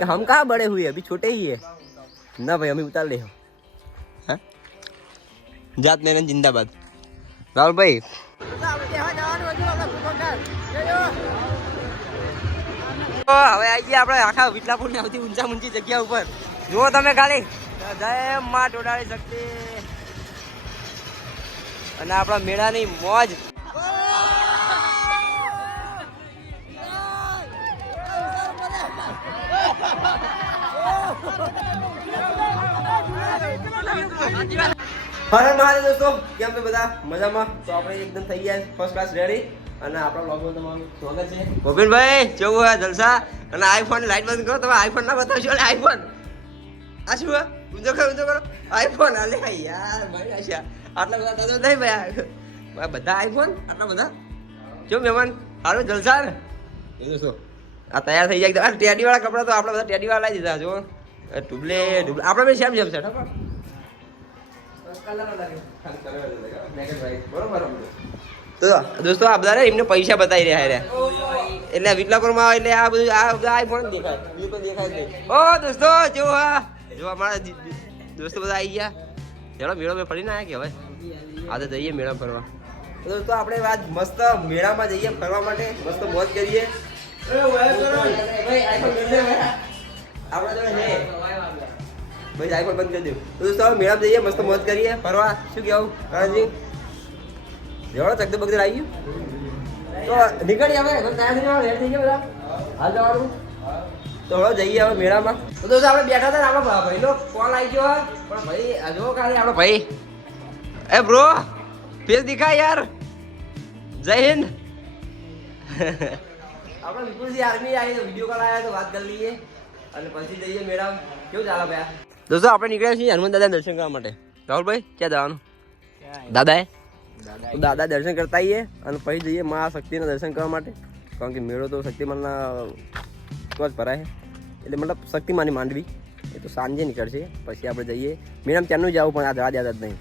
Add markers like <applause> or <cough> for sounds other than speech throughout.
कि हम कहाँ बड़े हुए अभी छोटे ही है ना भाई हमें उतार ले हो हाँ जात मेरन जिंदाबाद રાહુલ ભાઈ તો હવે આવી ગયા આપણે આખા વિટલાપુર ને સૌથી ઊંચા ઊંચી જગ્યા ઉપર જુઓ તમે ખાલી જય માં ટોડાળી શક્તિ અને આપણા મેળાની મોજ હરે મહાદેવ દોસ્તો કેમ છો બધા? મજામાં? તો આપણે એકદમ થઈ ગયા ફર્સ્ટ ક્લાસ રેડી અને આપણા બ્લોગમાં તમારું સ્વાગત છે. ગોવિંદભાઈ કેવું હોય જલસા? અને આઈફોન લાઈટ બંધ કરો તમે આઈફોન ના બતાવશો એટલે આઈફોન આ શું ઊંધો કરો ઊંધો કરો. આઈફોન અલે યાર ભાઈ આશા આટલા બધા તો નહીં ભાઈ. આ બધા આઈફોન આટલા બધા? જો મહેમાન? સારું જલસા ને. એ દોસ્તો. આ તૈયાર થઈ જાય આ ટેડી વાળા કપડા તો આપણે બધા ટેડી વાળા લાવી દીધા જો ડુબલે ડુબલે આપણે બી સેમ સેમ છે બરોબર તો દોસ્તો આ બધા એમને પૈસા બતાવી રહ્યા રે એટલે વિટલાપુરમાં એટલે આ બધું આ બધા આઈફોન દેખાય બીજું કોઈ દેખાય નહીં ઓ દોસ્તો જો હા જો અમારા દોસ્તો બધા આવી ગયા ચલો મેળો મેં ફરીને આવ્યા કે હવે આ તો જઈએ મેળા ફરવા દોસ્તો આપણે આજ મસ્ત મેળામાં જઈએ ફરવા માટે મસ્ત મોજ કરીએ આપણે છે ભાઈ આઈફોન બંધ કરી દઉં તો દોસ્તો, હવે જઈએ, મસ્ત મોજ કરીએ. ફરવા, શું કહેવું કાનજી જેવડો ચકદે બગદે આવી ગયું તો નીકળી હવે થઈ જવાનું ગયા બધા. હાલ જવાનું. તો હવે જઈએ હવે મેળામાં. તો દોસ્તો, આપણે બેઠા હતા ને ભાઈ ભાઈનો કોલ આવી ગયો પણ ભાઈ જો કાલે આપણો ભાઈ. એ બ્રો ફેસ દેખાય યાર. જય હિન્દ. <laughs> આપણે વિપુલજી આર્મી આવી વીડિયો કોલ આવ્યા, તો વાત કરી લઈએ. અને પછી જઈએ મેળામાં. કેવું ચાલે ભાઈ દોસ્તો આપણે નીકળ્યા છીએ હનુમાન દાદા દર્શન કરવા માટે. રાહુલભાઈ ક્યાં જવાનું? દાદાએ? દાદા દર્શન કરતા આવીએ અને પછી જઈએ મા શક્તિના દર્શન કરવા માટે. કારણ કે મેળો તો શક્તિમાનના તો જ ભરાય. એટલે મતલબ શક્તિમાની માંડવી. એ તો સાંજે નીકળશે. પછી આપણે જઈએ. મેડમ ત્યાંનું જવું પણ આ જવા દેતા જ નહીં.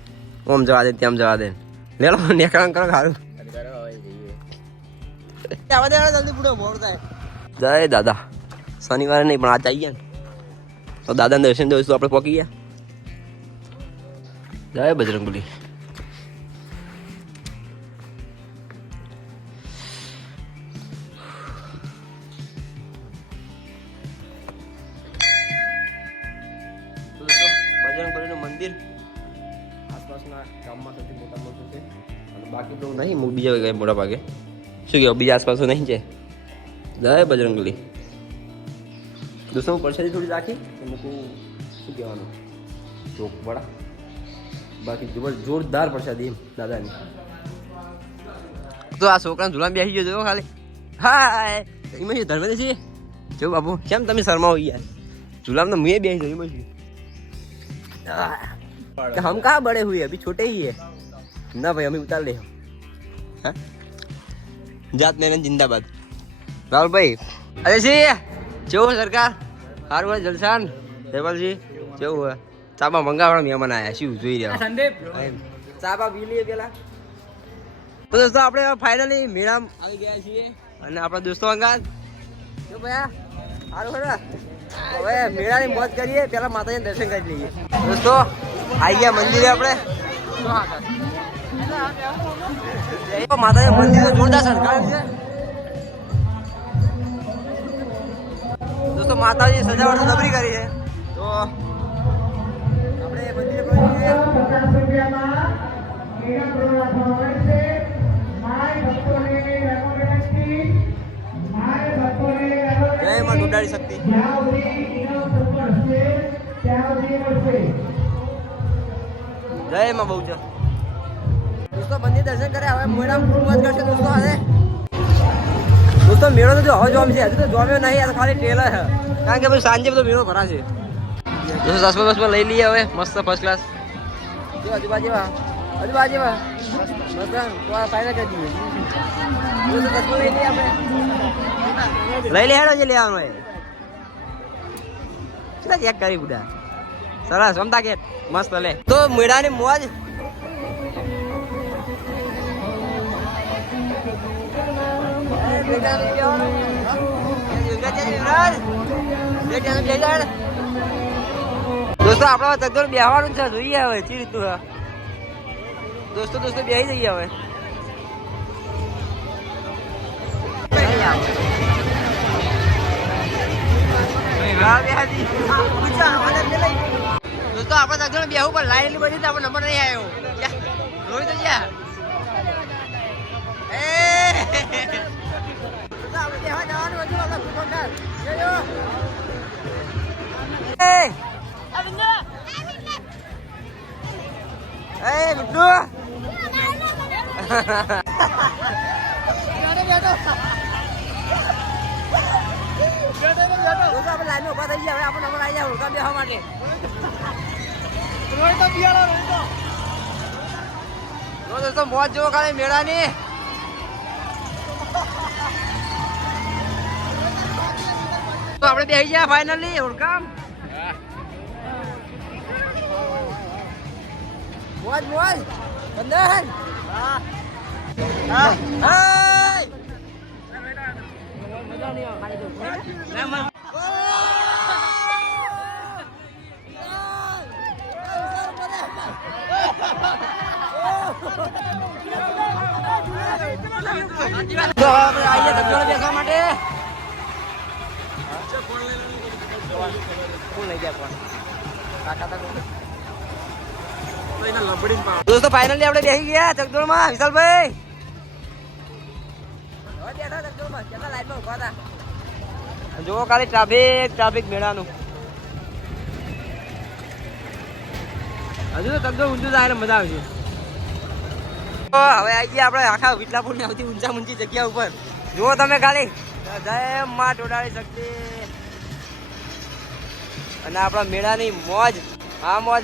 ઓમ જવા દે તેમ જવા દે. લે લો નેકળાં કરો ખારું જય દાદા. શનિવારે નહીં પણ આજ આવી ગયા ને. તો દાદાને દર્શન દઈશું આપણે પહોંચી ગયા? જય બજરંગબલી. મંદિર આસપાસના ગામમાં સૌથી મોટા મોટું છે. અને બાકી તો નહીં બીજા મોટા ભાગે શું કહેવાય બીજા આસપાસ નહીં છે? જય બજરંગબલી. દોસ્તો? હું પરસાદી થોડી રાખી મૂકું શું કહેવાનું? ચોકવાળા બાકી જબર જોરદાર પરસાદી એમ દાદાની. તો આ છોકરાને ઝુલામ બેસી ગયો જો ખાલી. હા એમાં શું ધર્મેન્દ્ર છે? જો બાપુ કેમ તમે શરમાવો યાર? ઝુલામ તો મેં બેસી ગયો એમાં શું? હમ કહાં બડે હુએ અભી છોટે હી હે. ના ભાઈ અમે ઉતાર લે હા? જાત મેરન જિંદાબાદ. રાહુલભાઈ અરે સિંહ કેવું સરકાર? સારું હોય જલસાન? દેવલજી કેવું હોય. ચાબા મંગાવવાના મહેમાન આયા શું જોઈ રહ્યા? સંદીપ. ચાબા પી લઈએ પેલા. તો દોસ્તો આપણે ફાઇનલી મેળા આવી ગયા છીએ. અને આપણા દોસ્તો અંગાત શું ભયા સારું ખરા હવે મેળાની મોજ કરીએ પેલા માતાજીને દર્શન કરી લઈએ. દોસ્તો આવી ગયા મંદિરે આપણે. માતાજી મંદિર જોરદાર સરકાર છે દોસ્તો માતાજી સજાવટ જબરી કરી છે. તો આપણે મંદિરે જય માં ડુડાડી શક્તિ. જય માં બહુ દોસ્તો મંદિર દર્શન કરે હવે મેળા મોજ કરશે દોસ્તો હવે દોસ્તો મેળો તો હવે જોમ છે હજુ તો જોમ્યો નહીં આ તો ખાલી ટ્રેલર છે. કારણ કે ભાઈ સાંજે બધો મેળો ભરાશે દોસ્તો ચશ્મા બસમાં લઈ લઈએ હવે. મસ્ત ફર્સ્ટ ક્લાસ જો આજુબાજુ આજુબાજુ મસ્ત ફાઇનલ કરી દઈએ. લઈ લે હેડો જે લેવાનું કેટલા ચેક કરી બુડા. સરસ રમતા કે મસ્ત લે. તો મેળાની મોજ દોસ્તો, આપણા તદ્દન બેહવાનું છે, જોઈએ હવે, ચી રીતનું દોસ્તો દોસ્તો, બેહી જઈએ હવે. દોસ્તો, આપણે તકદોર બેહું પણ લાઈન એટલી બધી આપણો નંબર નહીં આવ્યો રોહિત એ. જો દોસ્તો મોજ જોવો ખાલી મેળાની તો આપણે બે ગયા ફાઇનલી ઓળખામ મોજ મોજ બંધન તો આપણે ધબધોળે બેસવા દોસ્તો ફાઇનલી આપણે બેસી ગયા વિશાલભાઈ. લાઈનમાં ઊભા હતા? જુઓ ખાલી ટ્રાફિક ટ્રાફિક મેળાનું. હજુ તો ચકડોળ ઊંચું જાય મજા આવશે. હવે આવી ગયા આપણે આખા વિટલાપુરની આવતી ઊંચા ઊંચી જગ્યા ઉપર. જુઓ તમે ખાલી. જય માં ટોડાળી શક્તિ. અને આપણા મેળાની મોજ. હા, મોજ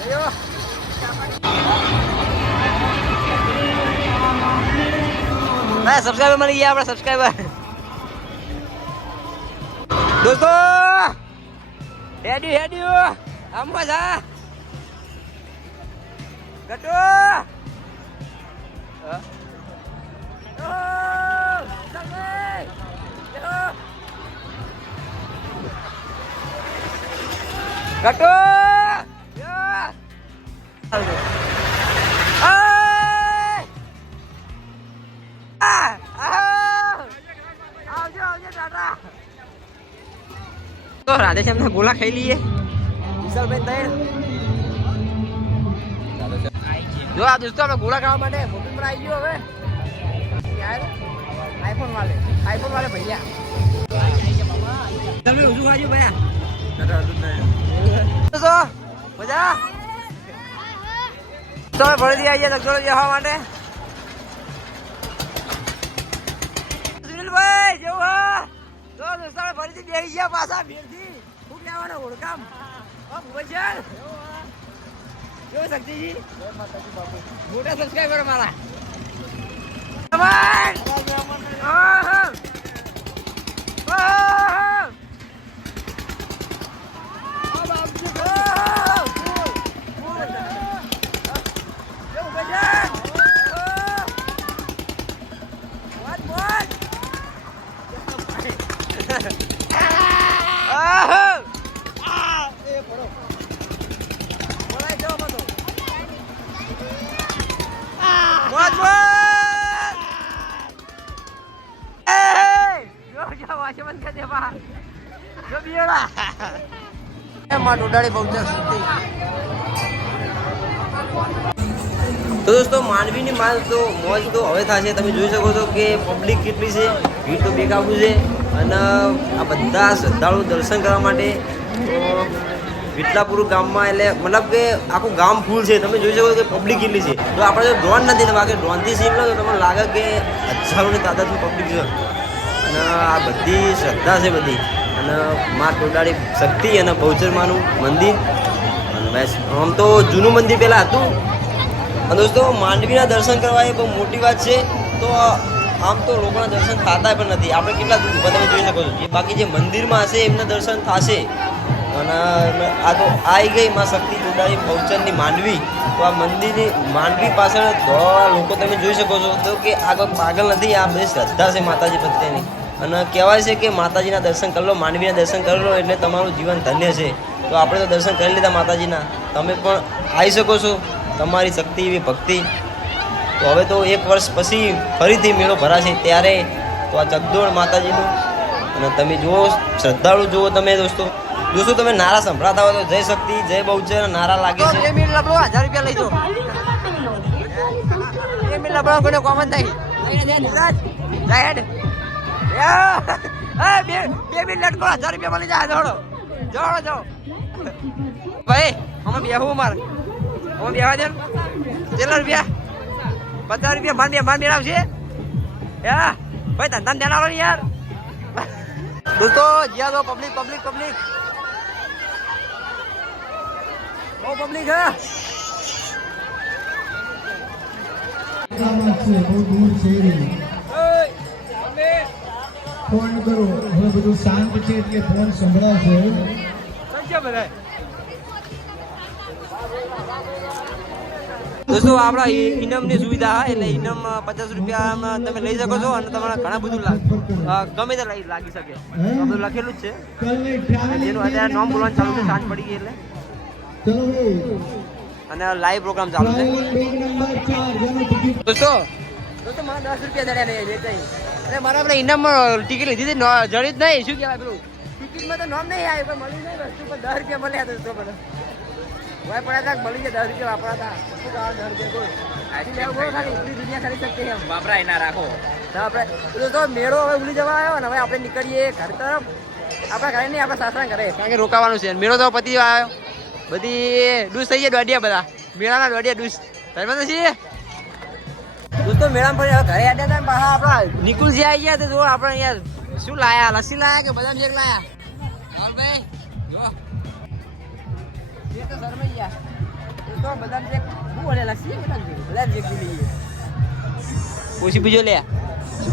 જયો. હા સબસ્ક્રાઈબર મળી ગયા આપણા સબસ્ક્રાઈબર દોસ્તો! હેડ્યું હેડ્યું. આમ મજા ગટો! હા? ઓહ, વિશાલભાઈ! યો! ગટુ યો! આવજો. ઓય! આ! આવ! આવજો આવજો ટાટા તો રાધેશ્યામના ગોલા ખાઈ લઈએ વિશાલભાઈ તૈણ જો આ દોસ્તો આપણે ગોળા ખાવા માટે હોટલ પર આવી ગયો હવે આઈફોન વાલે. આઈફોન વાલે ભૈયા. તમે ઓછું ખાજો ભૈયા. તો મજા? તો ભરદી આવીએ લગડો જવા માટે. સુનિલભાઈ જેવું હા? તો દોસ્તો હવે ફરીથી બેસી ગયા પાછા ભેરથી ખૂબ લેવાનો ઓળખામ? ભૂપેશ્વર કેવું શક્તિજી? મોટા સબસ્ક્રાઈબર મારા કમાન આહા! આહા! આહા! કેવું માં ડોડાળી બહુચર સુધી. તો દોસ્તો, માનવીની માલ તો મોજ તો હવે થશે. તમે જોઈ શકો છો કે પબ્લિક કેટલી છે, ભીડ તો બેકાબુ છે. અને આ બધા શ્રદ્ધાળુ દર્શન કરવા માટે વિટલાપુર ગામમાં એટલે મતલબ કે આખું ગામ ફૂલ છે. તમે જોઈ શકો કે પબ્લિક કેટલી છે. તો આપણે જો ડ્રોન નથી ને બાકી ડ્રોનથી સીમ તો તમને લાગે કે હજારોની તાદાદની પબ્લિક છે. અને આ બધી શ્રદ્ધા છે બધી. અને મા ટોડાળી શક્તિ અને બહુચરમાનું મંદિર. અને બસ, આમ તો જૂનું મંદિર પહેલાં હતું. અને દોસ્તો, માંડવીના દર્શન કરવા એ બહુ મોટી વાત છે. તો આમ તો લોકોના દર્શન થતા પણ નથી. આપણે કેટલા દૂર ઊભા તમે જોઈ શકો છો. બાકી જે મંદિરમાં હશે, એમના દર્શન થશે. અને આ તો આવી ગઈ માં શક્તિ ટોડાળી બહુચરની માંડવી. તો આ મંદિરની માંડવી પાછળ દોડવાળા લોકો તમે જોઈ શકો છો. તો કે આગળ પાગલ નથી, આ બધી શ્રદ્ધા છે માતાજી પ્રત્યેની. અને કહેવાય છે કે માતાજીના દર્શન કરી લો, માનવીના દર્શન કરી લો એટલે તમારું જીવન ધન્ય છે. તો આપણે તો દર્શન કરી લીધા માતાજીના. તમે પણ આવી શકો છો, તમારી શક્તિ એવી ભક્તિ. તો હવે તો એક વર્ષ પછી ફરીથી મેળો ભરાશે ત્યારે તો આ જગદોળ માતાજીનું. અને તમે જુઓ, શ્રદ્ધાળુ જુઓ તમે દોસ્તો. દોસ્તો, તમે નારા સંભળાતા હોય તો જય શક્તિ, જય બહુચર નારા લાગે છે. રૂપિયા લઈ જાઓ. બે બે મિનિટ હજાર રૂપિયા મળી જાય, જોડો. જોડો જો ભાઈ અમે બેહું માર અમે બેહવા દે. કેટલા રૂપિયા? પચાસ રૂપિયા માંડ માંડ આવશે યા ભાઈ, ધંધા ધ્યાન આવો યાર. દોસ્તો જ્યાં તો પબ્લિક પબ્લિક પબ્લિક બહુ પબ્લિક હા? દૂર નહીં. ફોન કરો. હવે બધું શાંત છે એટલે ફોન સંભળાવશે દોસ્તો આપણા ઇનામની સુવિધા એટલે ઇનામ પચાસ રૂપિયામાં તમે લઈ શકો છો અને તમારે ઘણા બધું ગમે તે લાગી શકે. બધું લખેલું જ છે. જેનું અત્યારે નોમ બોલવાનું ચાલુ છે સાંજ પડી ગઈ એટલે. અને લાઈવ પ્રોગ્રામ ચાલુ છે. દોસ્તો દોસ્તો મારા દસ રૂપિયા જડ્યા નહીં અરે મારા આપણે ઇનામ ટિકિટ લીધી હતી જડી જ નહીં શું કહેવાય પેલું? ટિકિટમાં તો નામ નહીં આવ્યું પણ મળી નહીં વસ્તુ પર દસ રૂપિયા મળ્યા દોસ્તો મને. ભાઈ પડ્યા હતા મળી ગયા દસ રૂપિયા વાપરા હતા. શું કામ દસ રૂપિયા બોલો ખાલી એટલી દુનિયા ખરી શકતી એમ. વાપરાય ના રાખો. તો આપણે મેળો હવે ઉલી જવા આવ્યો ને હવે આપણે નીકળીએ ઘર તરફ. આપણા ઘરે નહીં આપણા સાસરા ઘરે. કારણ કે રોકાવાનું છે. મેળો તો પતિ આવ્યો. બધી ડૂસ થઈ ગયા દોઢિયા બધા. મેળાના દોઢિયા ડૂસ તમે તો છીએ દોસ્તો મેળામાં ફરી ઘરે આડ્યા હતા પાછા આપણા નિકુલજી આવી ગયા તો જો આપણે અહીંયા શું લાયા, લસ્સી લાયા કે બદામ શેક લાયા? ભાઈ જો એ તો શરમાઈ ગયા. તો બદામ શેક શું લસ્સી કે બદામ શેક. પી લઈએ પૂછી બીજો લે.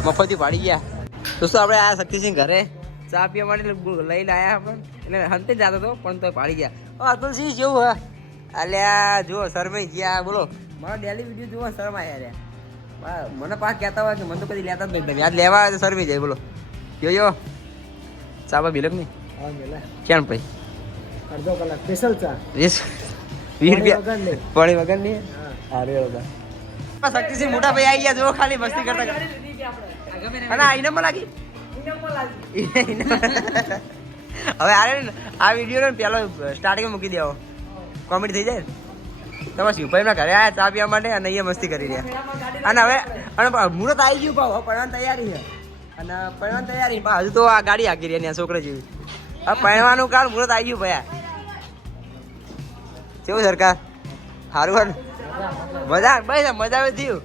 મફતી પાડી ગયા. દોસ્તો, આપણે આ શક્તિસિંહ ઘરે ચા પીવા માટે લઈને આવ્યા પણ એટલે હંતે જ જતો હતો, પણ તો પાડી ગયા. અતુલસિંહ જેવું હા? અલ્યા, જુઓ, શરમાઈ ગયા. બોલો. મારો ડેલી વીડિયો જુઓ શરમાયા રહ્યા મને પાક કહેતા હોય કે મને તો કદી લેતા જ નહીં. તમે યાદ લેવા આવે તો શરમી જાય બોલો. યો યો. ચાબા બિલક નહીં? હા ક્યાં ભાઈ? અડધો કલાક. સ્પેશિયલ ચા. વીસ વીસ રૂપિયા. વગર પાણી વગર નહીં? અરે બાબા. શક્તિસિંહ મોટા ભાઈ આવી ગયા જો ખાલી મસ્તી કરતા કરતા. અને આ ઇનામમાં લાગી? <laughs> હવે આરે આ વીડિયો ને પેલો સ્ટાર્ટિંગ મૂકી દેવો કોમેડી થઈ જાય? ને તમે શિવભાઈ ના ઘરે આયા ચા પીવા માટે અને અહીંયા મસ્તી કરી રહ્યા. અને હવે અને મુહૂર્ત આવી ગયું ભાવ હવે તૈયારી છે. અને પડવાની તૈયારી પણ હજુ તો આ ગાડી આગી રહી આ છોકરા જેવી. હવે પડવાનું કાળ મુહૂર્ત આવી ગયું ભયા કેવું સરકાર? સારું મજા બસ મજા આવે થયું.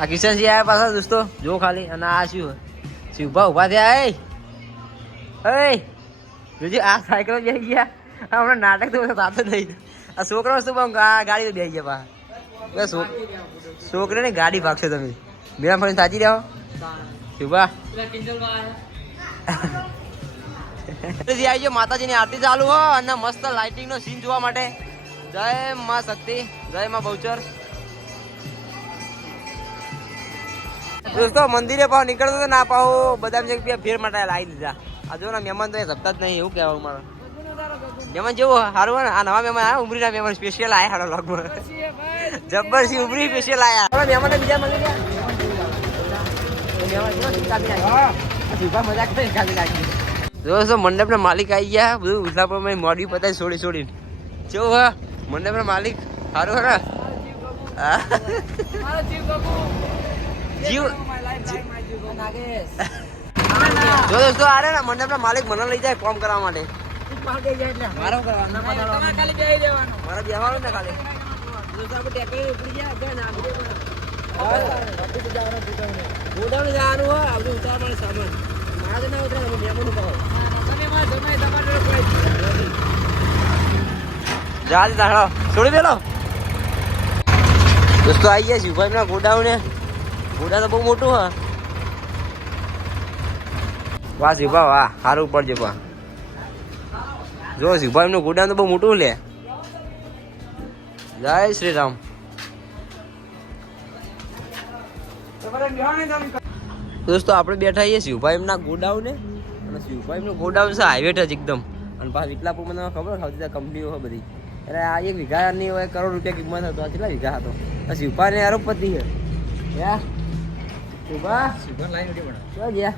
આ કિશનસિંહ આવ્યા પાછા દોસ્તો જો ખાલી, અને આ શું શિવભા ઊભા થયા એ એ જોજે આ સાયકલ બેસી ગયા. હમણાં નાટક તો સાથે થઈ નહીં આ છોકરો વસ્તુ પણ ગાડી બેસી જાય પા બસ છોકરાને ગાડી ભાગશો તમે. બે ફરી સાચી રહ્યો શુભા. આવી માતાજીની આરતી ચાલુ હો, અને મસ્ત લાઇટિંગ નો સીન જોવા માટે. જય માં શક્તિ, જય માં બહુચર. દોસ્તો, મંદિરે પાવ નીકળતો તો ના પાવ બધા ફેર માટે લાવી દીધા. આ જો ને મહેમાન તો એ જપતા જ નહીં, એવું કહેવાનું મારે. મહેમાન જેવો સારું હોય ને. આ નવા મહેમાન આ ઉમરીના મહેમાન સ્પેશિયલ આયા હાડો લગભગ. જબ્બરસી ઉમરી સ્પેશિયલ આયા. હવે મહેમાન બીજા મળી ગયા. દોસ્તો મંડપના માલિક આવી ગયા. બધું ઉથલાપરમાં મોડી પતાવી છોડી છોડી જો હા મંડપના માલિક. સારું હે ને? જીવ જો દોસ્તો આરે રે મંડપ મંડપના માલિક મને લઈ જાય કામ કરવા માટે. મારો કરવાનો મારા બેહવાનું ને ખાલી. આપણે ટેકરી ઉપડી ગયા ગયા ને આપણે ગોડાઉન જવાનું હોય આ બધું સામાન. મારા ના ઉતરે મહેમાન કહો જહાજ દાડો છોડી પેલો દોસ્તો આવી ગયા શિવભાઈ ના ગોડાઉન. ને ગોડા તો બહુ મોટું હા. વાહ શિવભા વાહ સારું પડજે પા જો શિવભાઈ નું ગોડાઉન તો બહુ મોટું લે. જય શ્રી રામ દોસ્તો આપણે બેઠા છીએ શિવભાઈ એમના ગોડાઉન. અને શિવભાઈ નું ગોડાઉન છે હાઈવે જ એકદમ. અને પાછા વિટલાપુર મને ખબર ત્યાં કંપનીઓ હોય બધી. એટલે આ એક વીઘાની હોય કરોડ રૂપિયા કિંમત હતો. આ કેટલા વીઘા હતો? શિવભાઈ ને અરબપતિ છે. યા? શિવભા? ક્યાં ગયા?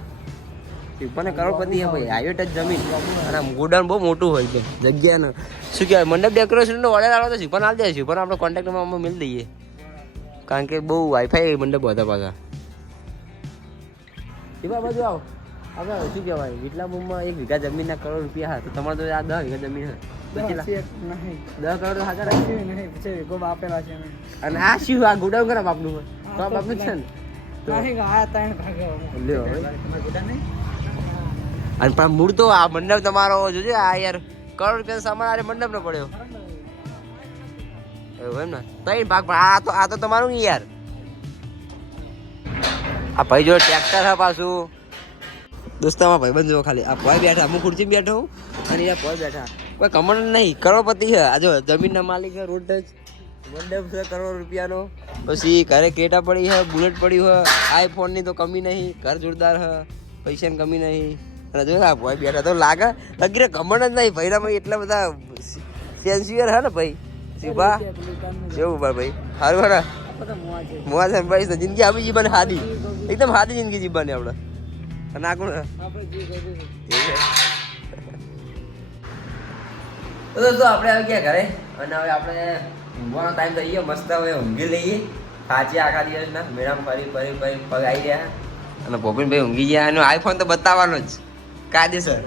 શિવભાને કરોડપતિ છે ભાઈ હાઈવે ટચ જમીન. અને ગોડાઉન બહુ મોટું હોય છે જગ્યાને. શું કહેવાય મંડપ ડેકોરેશનનો ઓર્ડર આવે તો શિવભાને આપી દે પણ આપણે કોન્ટેક્ટમાં અમે મિલ દઈએ. કારણ કે બહુ વાઈફાઈ મંડપ હતા પાછા. એવા બાજુ આવો. આપણે શું કહેવાય વિટલાપુરમાં એક વીઘા જમીનના કરોડ રૂપિયા હા તો તમારે તો આ દસ વીઘા જમીન છે દસ કરોડ તો અને આ શું આ ગોડાઉન કરા બાપનું બાપનું છે ને. અને પણ મૂળ તો આ મંડપ તમારો જોજો આ યાર કરોડ રૂપિયા સામાન આરે મંડપ નો પડ્યો એમ ને? ત્રણ ભાગ, પણ આ તો આ તો તમારું નહીં યાર. આ ભાઈ જો ટ્રેક્ટર હે પાછું. દોસ્તામાં ભાઈબંધ જો ખાલી. આ ભાઈ બેઠા, હું ખુરશી બેઠો હું અને આ ભાઈ બેઠા. કોઈ કમર નહીં, કરોડપતિ છે. આ જો જમીનના માલિક છે, રોડ ટચ મંડપ છે, કરોડ રૂપિયાનો. પછી ઘરે કેટા પડી છે, બુલેટ પડી હે આઈફોનની તો કમી નહીં, ઘર જોરદાર છે. પૈસાની કમી નહીં. અને જો આ ભાઈ બેઠા તો લાગે અગ્રે ઘમણ જ નહીં. ભાઈનામાં એટલા બધા સેન્સિયર હે ને ભાઈ? શિવા જેવું ભાઈ ભાઈ? સારું હે ને? મોવા છે ભાઈ જિંદગી આપણી જીવન હાદી. એકદમ હાદી જિંદગી જીવવાની આપણે. અને આ કોણ? તો દોસ્તો આપણે આવી ગયા ઘરે? અને હવે આપણે ઊંઘવાનો ટાઈમ થઈ ગયો. મસ્ત હવે ઊંઘી લઈએ. સાચી આખા દિવસના. મેળામાં ફરી ફરી ફરી પગ આવી ગયા અને ભોપીનભાઈ ઊંઘી ગયા. એનો આઈફોન તો બતાવવાનો જ. કાયદેસર.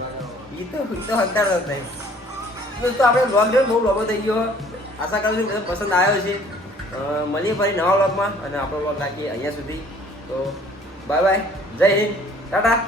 એ તો એ તો હંકાર જ નહીં તો આપણે બ્લોગ જોઈને બહુ લોગો થઈ ગયો. આશા કરું છું પસંદ આવ્યો છે મળીએ ફરી નવા બ્લોગમાં અને આપણો બ્લોગ રાખીએ અહીંયા સુધી. તો બાય બાય જય હિન્દ. ટાટા.